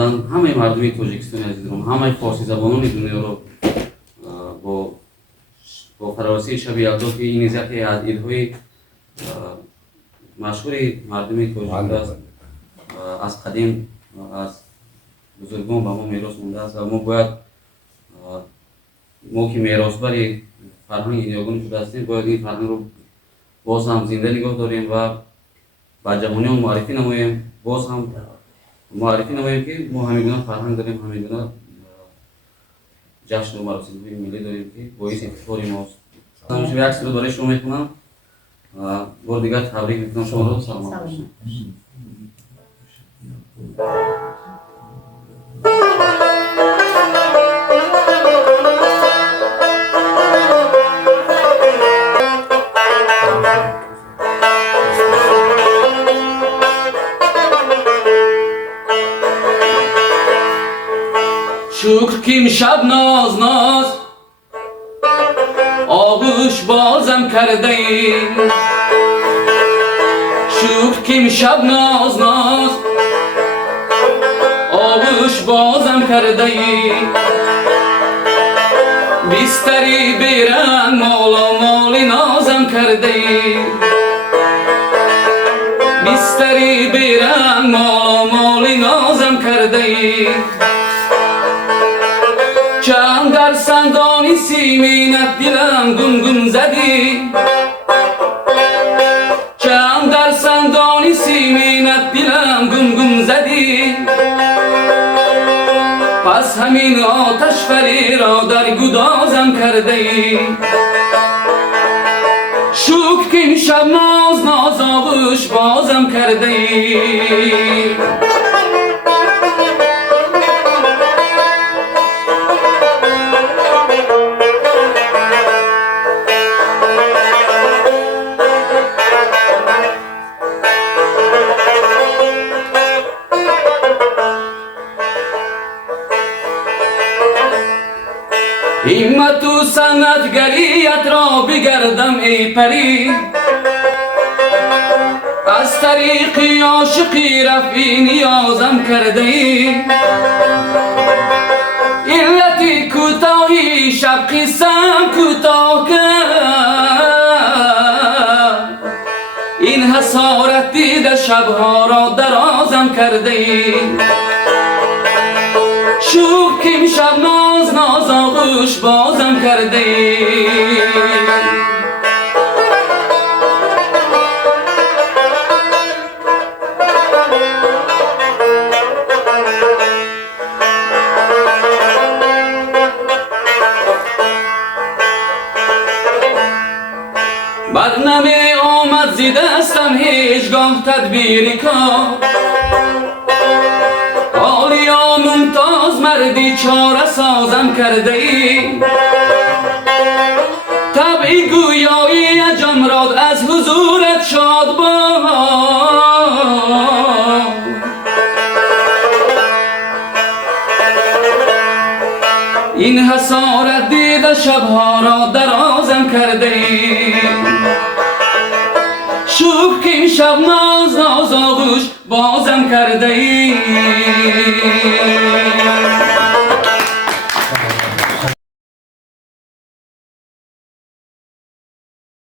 همه مردمی تاجیکستان عزیزم، همه فارسی زبانان دنیا رو با فرارسی شب یلدا که این یکی از عیدهای مشهور مردمی تاجیک است، از قدیم از بزرگان به ما میراث مونده است و ما باید ما که میراثبر فرهنگ این یگانه شده هستیم باید این فرهنگ رو باز هم زنده نگاه داریم و با جوانان معرفی نماییم، باز هم معرفی نماییم که ما همین فرهنگ داریم، همین جشن و مراسم‌های ملی داریم که باعث افتخار ماست. همچنین یک سال برای شما میکنم و بار دیگر تبریک میکنم شما رو. سلام باشید. شکر که امشب ناز ناز آغوش بازم کرده ای، شکر که امشب ناز ناز آغوش بازم کرده ای، بستری بیرنگ مالا مالی نازم کرده ای، بستری بیرنگ مالا مالی نازم کرده ای، چند در سندانی سیمینت دلم گنگن زدی، چند در سندانی سیمینت دلم گنگن زدی، پس همین آتش فری را در گدازم کرده ای، شکر که امشب ناز ناز آغوش بازم کرده ای. همت و صنعتگریت را بگردم ای پری، از طریق عاشقی رفعی نیازم کرده ای، علت کوتاهی شب قسم کوتاه کرد، این حسارت دیده شبها را درازم کرده ای، شکر که امشب ناز ناز آغوش بازم کرده ای. بر نمی آمد زی دستم هیچگاه تدبیر کار، آلیا ممتاز مردی چاره سازم کرده ای، طبعی گویایی جمراد از حضورت شاد با، این حسارت دیده شبها را درازم کرده ای، شکر که امشب ناز ناز آغوش بازم کرده ای.